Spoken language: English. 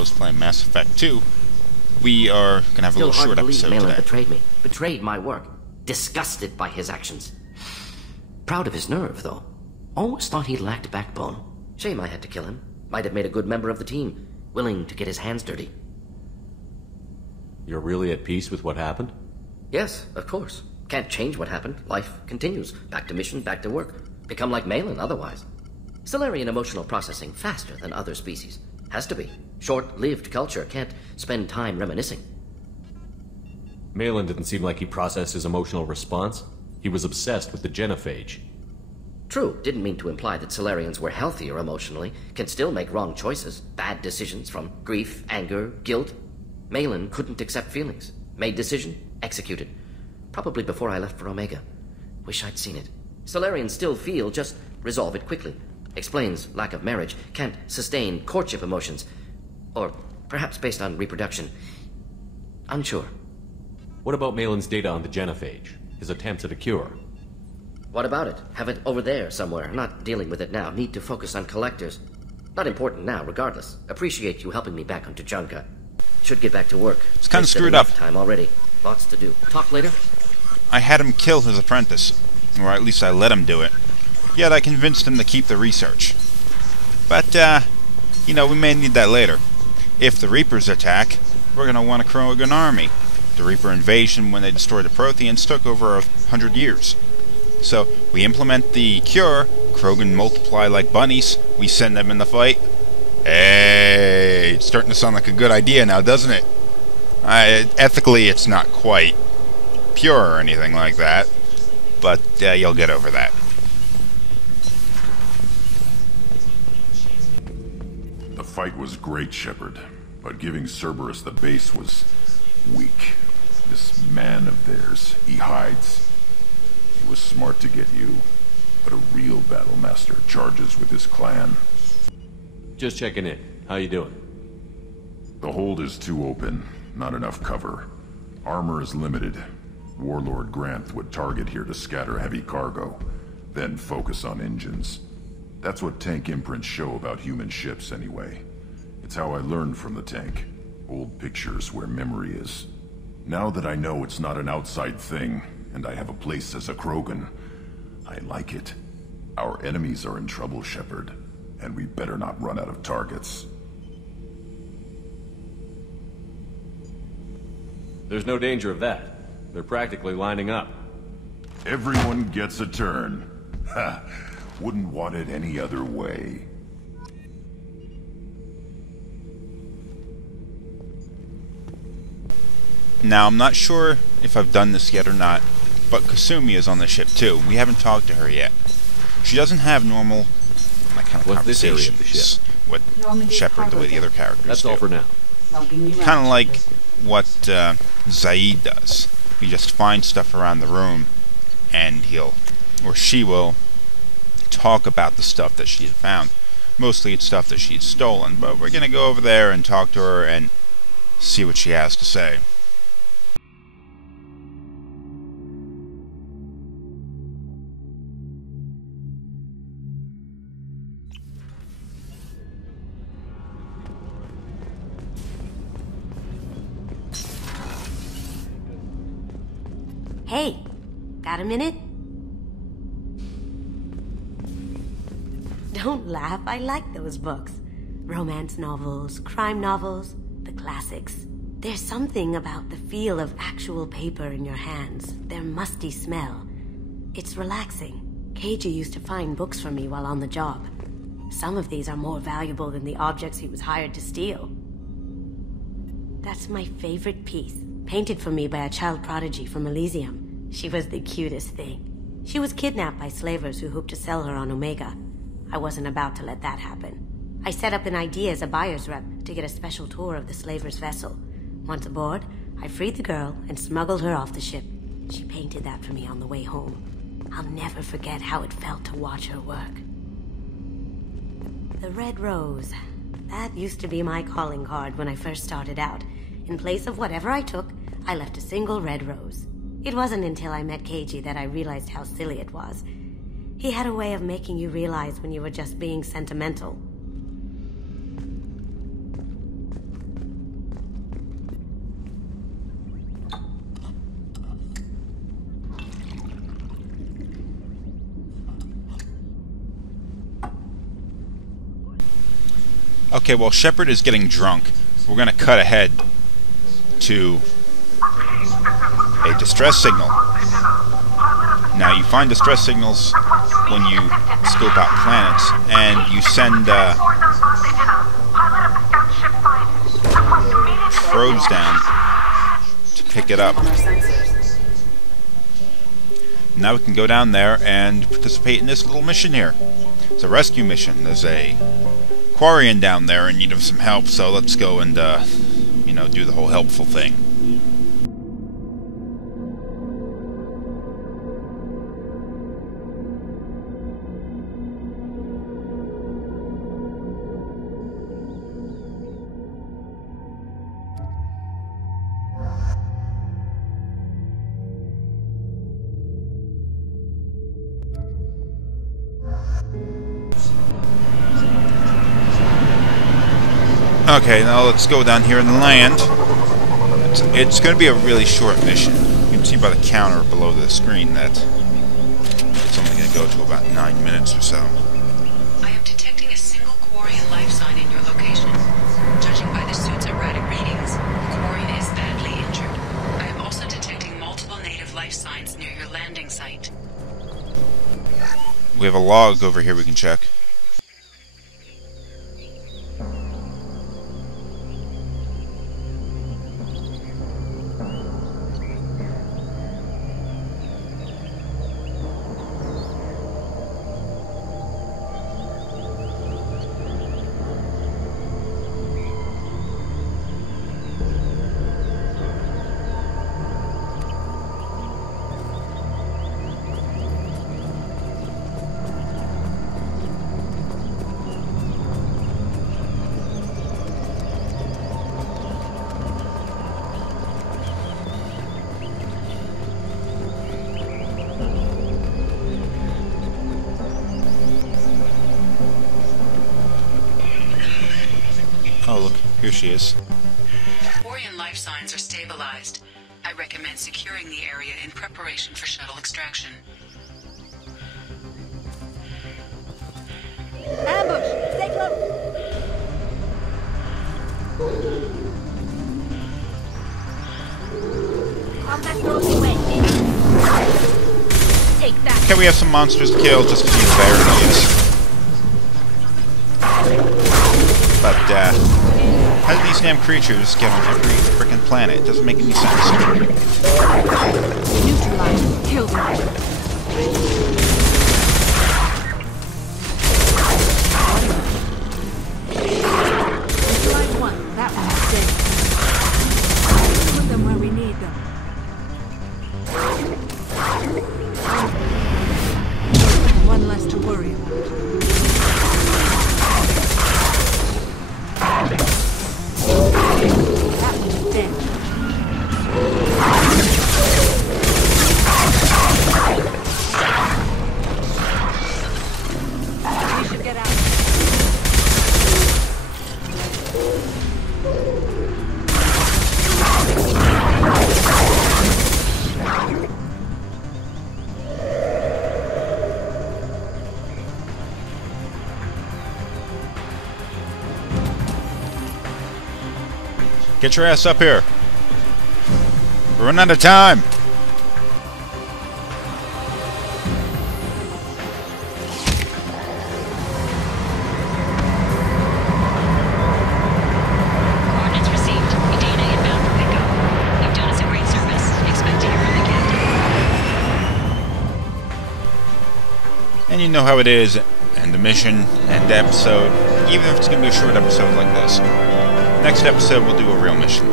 was playing Mass Effect 2, we are going to have a little short episode Malin today. betrayed me. Betrayed my work. Disgusted by his actions. Proud of his nerve, though. Always thought he lacked backbone. Shame I had to kill him. Might have made a good member of the team. Willing to get his hands dirty. You're really at peace with what happened? Yes, of course. Can't change what happened. Life continues. Back to mission, back to work. Become like Malin otherwise. Solarian emotional processing faster than other species. Has to be. Short-lived culture can't spend time reminiscing. Malin didn't seem like he processed his emotional response. He was obsessed with the genophage. True, didn't mean to imply that Solarians were healthier emotionally, can still make wrong choices, bad decisions from grief, anger, guilt. Malin couldn't accept feelings. Made decision, executed. Probably before I left for Omega. Wish I'd seen it. Solarians still feel, just resolve it quickly. Explains lack of marriage, can't sustain courtship emotions. Or perhaps based on reproduction. Unsure. What about Malin's data on the genophage? His attempts at a cure? What about it? Have it over there somewhere. Not dealing with it now. Need to focus on collectors. Not important now, regardless. Appreciate you helping me back on Tuchanka. Should get back to work. It's kind of Wasted screwed enough up. Time already. Lots to do. Talk later? I had him kill his apprentice, or at least I let him do it. Yet I convinced him to keep the research. But, you know, we may need that later. If the Reapers attack, we're going to want a Krogan army. The Reaper invasion, when they destroyed the Protheans, took over 100 years. So, we implement the cure, Krogan multiply like bunnies, we send them in the fight. Hey, it's starting to sound like a good idea now, doesn't it? Ethically, it's not quite pure or anything like that, but you'll get over that. The fight was great, Shepard, but giving Cerberus the base was weak. This man of theirs, he hides. He was smart to get you, but a real Battlemaster charges with his clan. Just checking in. How you doing? The hold is too open, not enough cover. Armor is limited. Warlord Granth would target here to scatter heavy cargo, then focus on engines. That's what tank imprints show about human ships anyway. It's how I learned from the tank. Old pictures where memory is. Now that I know it's not an outside thing, and I have a place as a Krogan, I like it. Our enemies are in trouble, Shepard, and we better not run out of targets. There's no danger of that. They're practically lining up. Everyone gets a turn. Ha! Wouldn't want it any other way. Now, I'm not sure if I've done this yet or not, but Kasumi is on the ship too. We haven't talked to her yet. She doesn't have normal, kind of What's this area of the conversations with Shepard the way the other characters That's do. all for now. Kind of like what Zaid does. He just finds stuff around the room, and he'll, or she will, talk about the stuff that she's found. Mostly it's stuff that she's stolen, but we're going to go over there and talk to her and see what she has to say. Hey, got a minute? Don't laugh, I like those books. Romance novels, crime novels, the classics. There's something about the feel of actual paper in your hands, their musty smell. It's relaxing. Keiji used to find books for me while on the job. Some of these are more valuable than the objects he was hired to steal. That's my favorite piece. Painted for me by a child prodigy from Elysium. She was the cutest thing. She was kidnapped by slavers who hoped to sell her on Omega. I wasn't about to let that happen. I set up an idea as a buyer's rep to get a special tour of the slaver's vessel. Once aboard, I freed the girl and smuggled her off the ship. She painted that for me on the way home. I'll never forget how it felt to watch her work. The red rose. That used to be my calling card when I first started out. In place of whatever I took, I left a single red rose. It wasn't until I met Keiji that I realized how silly it was. He had a way of making you realize when you were just being sentimental. Okay, while Shepard is getting drunk, we're going to cut ahead to a distress signal. Now, you find distress signals when you scope out planets, and you send probes down to pick it up. Now we can go down there and participate in this little mission here. It's a rescue mission. There's a Quarian down there in need of some help, so let's go and, you know, do the whole helpful thing. Okay, now let's go down here in the land. It's going to be a really short mission. You can see by the counter below the screen that it's only going to go to about 9 minutes or so. I am detecting a single Quarian life sign in your location. Judging by the suit's erratic readings, the Quarian is badly injured. I am also detecting multiple native life signs near your landing site. We have a log over here we can check. Oh, look, here she is. Quarian life signs are stabilized. I recommend securing the area in preparation for shuttle extraction. Ambush! Stay close! Combat drones away. Take that. Okay, we have some monsters to kill just because he's there, I guess. But, how do these damn creatures get on every frickin' planet? It doesn't make any sense. Neutralize. Kill them. Neutralize one. That one's dead. Put them where we need them. One less to worry about. That one's dead. We should get out. Get your ass up here. We're running out of time. Coordinates received. Medina inbound for pickup. You've done us a great service. Expect to hear from the captain. And you know how it is. End the mission, end the episode. Even if it's going to be a short episode like this. Next episode, we'll do a real mission.